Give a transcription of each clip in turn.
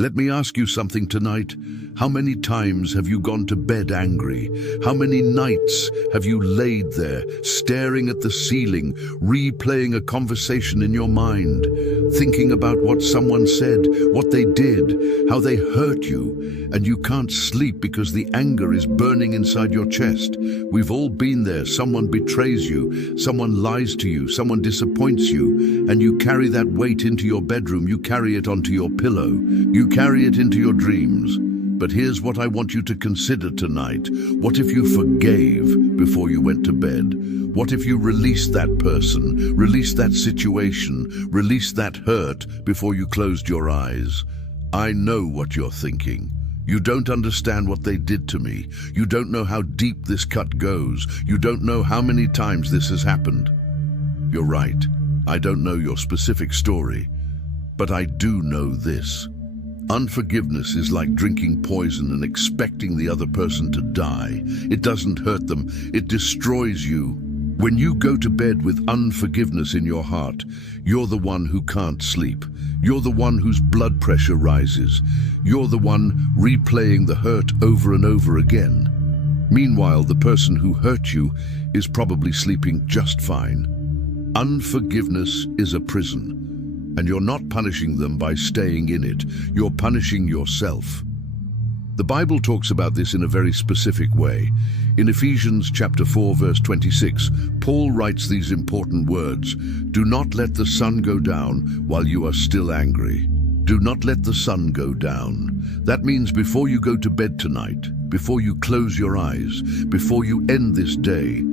Let me ask you something tonight. How many times have you gone to bed angry? How many nights have you laid there, staring at the ceiling, replaying a conversation in your mind, thinking about what someone said, what they did, how they hurt you, and you can't sleep because the anger is burning inside your chest? We've all been there. Someone betrays you, someone lies to you, someone disappoints you, and you carry that weight into your bedroom. You carry it onto your pillow. You carry it into your dreams. But here's what I want you to consider tonight. What if you forgave before you went to bed? What if you released that person, released that situation, released that hurt before you closed your eyes? I know what you're thinking. You don't understand what they did to me. You don't know how deep this cut goes. You don't know how many times this has happened. You're right. I don't know your specific story, but I do know this. Unforgiveness is like drinking poison and expecting the other person to die. It doesn't hurt them, it destroys you. When you go to bed with unforgiveness in your heart, you're the one who can't sleep. You're the one whose blood pressure rises. You're the one replaying the hurt over and over again. Meanwhile, the person who hurt you is probably sleeping just fine. Unforgiveness is a prison. And you're not punishing them by staying in it. You're punishing yourself. The Bible talks about this in a very specific way. In Ephesians chapter 4, verse 26, Paul writes these important words: "Do not let the sun go down while you are still angry." Do not let the sun go down. That means before you go to bed tonight, before you close your eyes, before you end this day,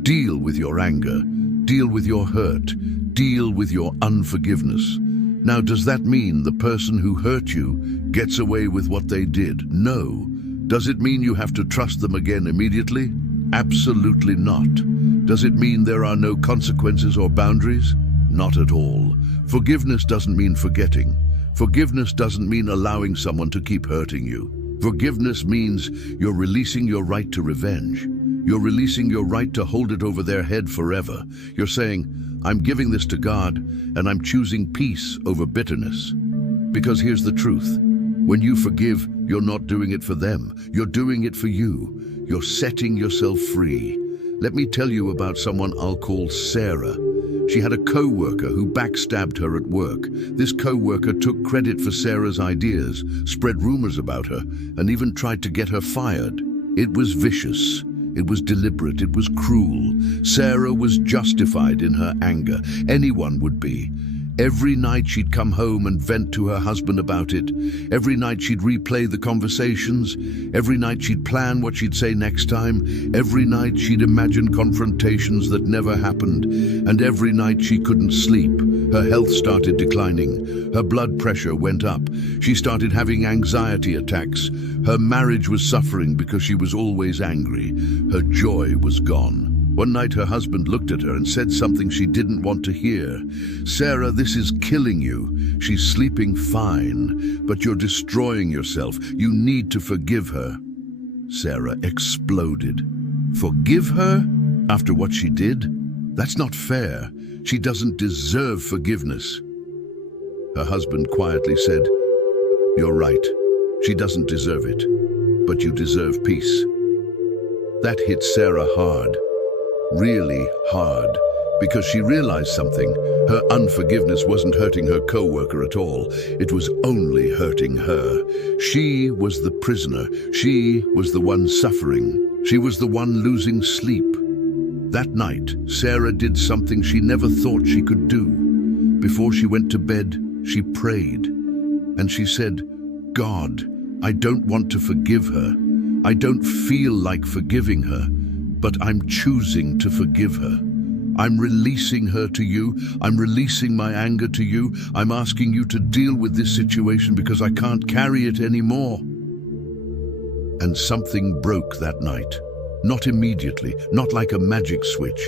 deal with your anger, deal with your hurt, deal with your unforgiveness. Now, does that mean the person who hurt you gets away with what they did? No. Does it mean you have to trust them again immediately? Absolutely not. Does it mean there are no consequences or boundaries? Not at all. Forgiveness doesn't mean forgetting. Forgiveness doesn't mean allowing someone to keep hurting you. Forgiveness means you're releasing your right to revenge. You're releasing your right to hold it over their head forever. You're saying, I'm giving this to God, and I'm choosing peace over bitterness. Because here's the truth. When you forgive, you're not doing it for them. You're doing it for you. You're setting yourself free. Let me tell you about someone I'll call Sarah. She had a co-worker who backstabbed her at work. This co-worker took credit for Sarah's ideas, spread rumors about her, and even tried to get her fired. It was vicious. It was deliberate, it was cruel. Sarah was justified in her anger. Anyone would be. Every night she'd come home and vent to her husband about it. Every night she'd replay the conversations. Every night she'd plan what she'd say next time. Every night she'd imagine confrontations that never happened. And every night she couldn't sleep. Her health started declining. Her blood pressure went up. She started having anxiety attacks. Her marriage was suffering because she was always angry. Her joy was gone. One night her husband looked at her and said something she didn't want to hear. "Sarah, this is killing you. She's sleeping fine, but you're destroying yourself. You need to forgive her." Sarah exploded. Forgive her? After what she did? That's not fair. She doesn't deserve forgiveness. Her husband quietly said, "You're right. She doesn't deserve it, but you deserve peace." That hit Sarah hard. Really hard, because she realized something. Her unforgiveness wasn't hurting her co-worker at all. It was only hurting her. She was the prisoner. She was the one suffering. She was the one losing sleep. That night, Sarah did something she never thought she could do. Before she went to bed, she prayed. And she said, "God, I don't want to forgive her. I don't feel like forgiving her. But I'm choosing to forgive her. I'm releasing her to you. I'm releasing my anger to you. I'm asking you to deal with this situation because I can't carry it anymore." And something broke that night. Not immediately, not like a magic switch,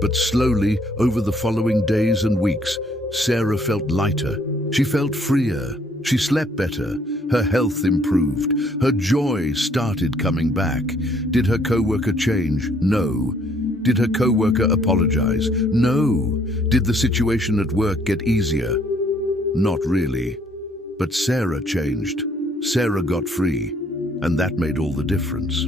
but slowly over the following days and weeks, Sarah felt lighter. She felt freer. She slept better, her health improved, her joy started coming back. Did her co-worker change? No. Did her co-worker apologize? No. Did the situation at work get easier? Not really. But Sarah changed. Sarah got free, and that made all the difference.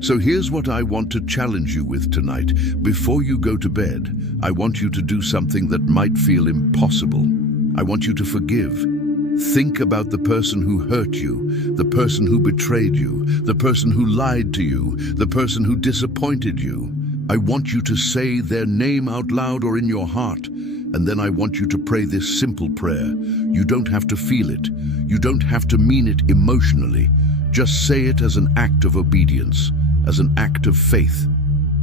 So here's what I want to challenge you with tonight. Before you go to bed, I want you to do something that might feel impossible. I want you to forgive. Think about the person who hurt you, the person who betrayed you, the person who lied to you, the person who disappointed you. I want you to say their name out loud or in your heart, and then I want you to pray this simple prayer. You don't have to feel it. You don't have to mean it emotionally. Just say it as an act of obedience, as an act of faith.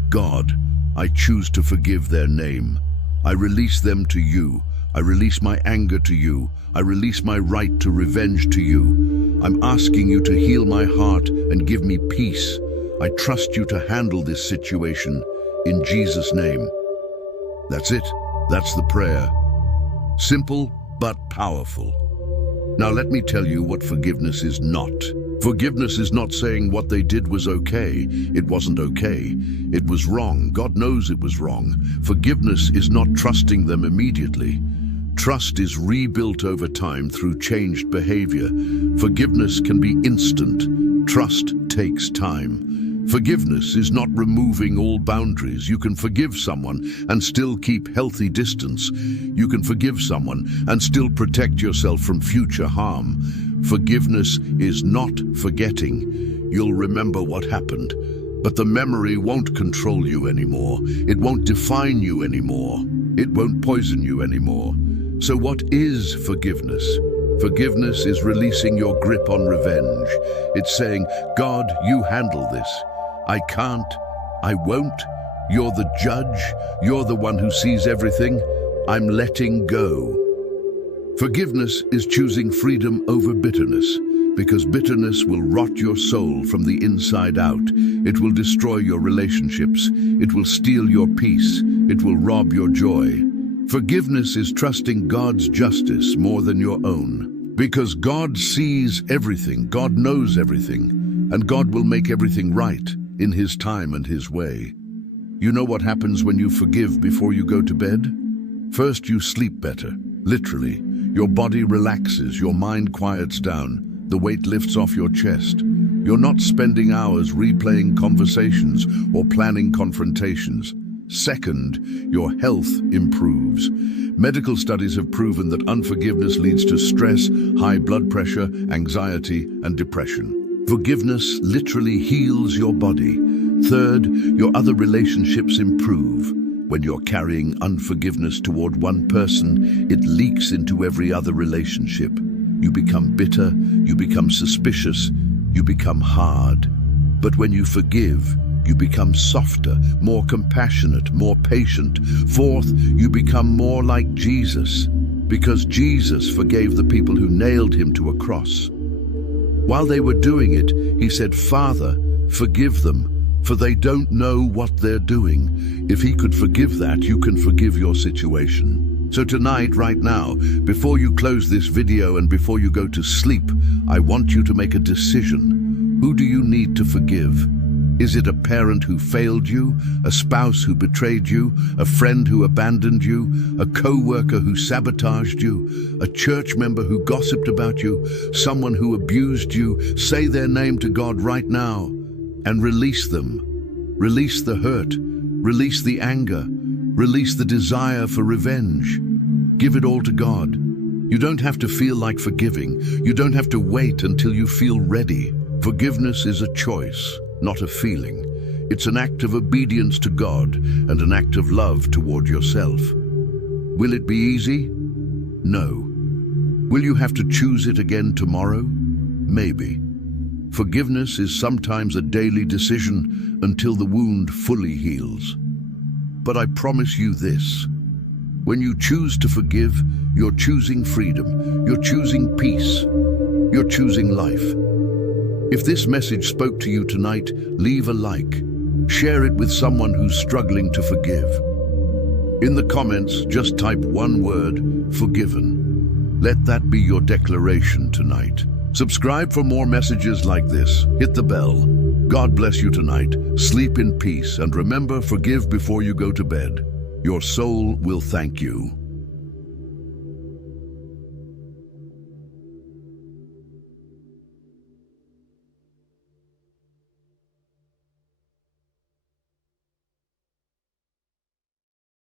God, I choose to forgive their name. I release them to you. I release my anger to you. I release my right to revenge to you. I'm asking you to heal my heart and give me peace. I trust you to handle this situation in Jesus' name. That's it. That's the prayer. Simple but powerful. Now let me tell you what forgiveness is not. Forgiveness is not saying what they did was okay. It wasn't okay. It was wrong. God knows it was wrong. Forgiveness is not trusting them immediately. Trust is rebuilt over time through changed behavior. Forgiveness can be instant. Trust takes time. Forgiveness is not removing all boundaries. You can forgive someone and still keep healthy distance. You can forgive someone and still protect yourself from future harm. Forgiveness is not forgetting. You'll remember what happened, but the memory won't control you anymore. It won't define you anymore. It won't poison you anymore. So what is forgiveness? Forgiveness is releasing your grip on revenge. It's saying, God, you handle this. I can't. I won't. You're the judge. You're the one who sees everything. I'm letting go. Forgiveness is choosing freedom over bitterness, because bitterness will rot your soul from the inside out. It will destroy your relationships. It will steal your peace. It will rob your joy. Forgiveness is trusting God's justice more than your own, because God sees everything, God knows everything, and God will make everything right in His time and His way. You know what happens when you forgive before you go to bed? First, you sleep better, literally. Your body relaxes, your mind quiets down, the weight lifts off your chest. You're not spending hours replaying conversations or planning confrontations. Second, your health improves. Medical studies have proven that unforgiveness leads to stress, high blood pressure, anxiety, and depression. Forgiveness literally heals your body. Third, your other relationships improve. When you're carrying unforgiveness toward one person, it leaks into every other relationship. You become bitter, you become suspicious, you become hard. But when you forgive, you become softer, more compassionate, more patient. Fourth, you become more like Jesus, because Jesus forgave the people who nailed Him to a cross. While they were doing it, He said, Father, forgive them, for they don't know what they're doing. If He could forgive that, you can forgive your situation. So tonight, right now, before you close this video and before you go to sleep, I want you to make a decision. Who do you need to forgive? Is it a parent who failed you, a spouse who betrayed you, a friend who abandoned you, a co-worker who sabotaged you, a church member who gossiped about you, someone who abused you? Say their name to God right now and release them. Release the hurt, release the anger, release the desire for revenge. Give it all to God. You don't have to feel like forgiving. You don't have to wait until you feel ready. Forgiveness is a choice, not a feeling. It's an act of obedience to God and an act of love toward yourself. Will it be easy? No. Will you have to choose it again tomorrow? Maybe. Forgiveness is sometimes a daily decision until the wound fully heals. But I promise you this: when you choose to forgive, you're choosing freedom, you're choosing peace, you're choosing life. If this message spoke to you tonight, leave a like. Share it with someone who's struggling to forgive. In the comments, just type one word: forgiven. Let that be your declaration tonight. Subscribe for more messages like this. Hit the bell. God bless you tonight. Sleep in peace, and remember, forgive before you go to bed. Your soul will thank you.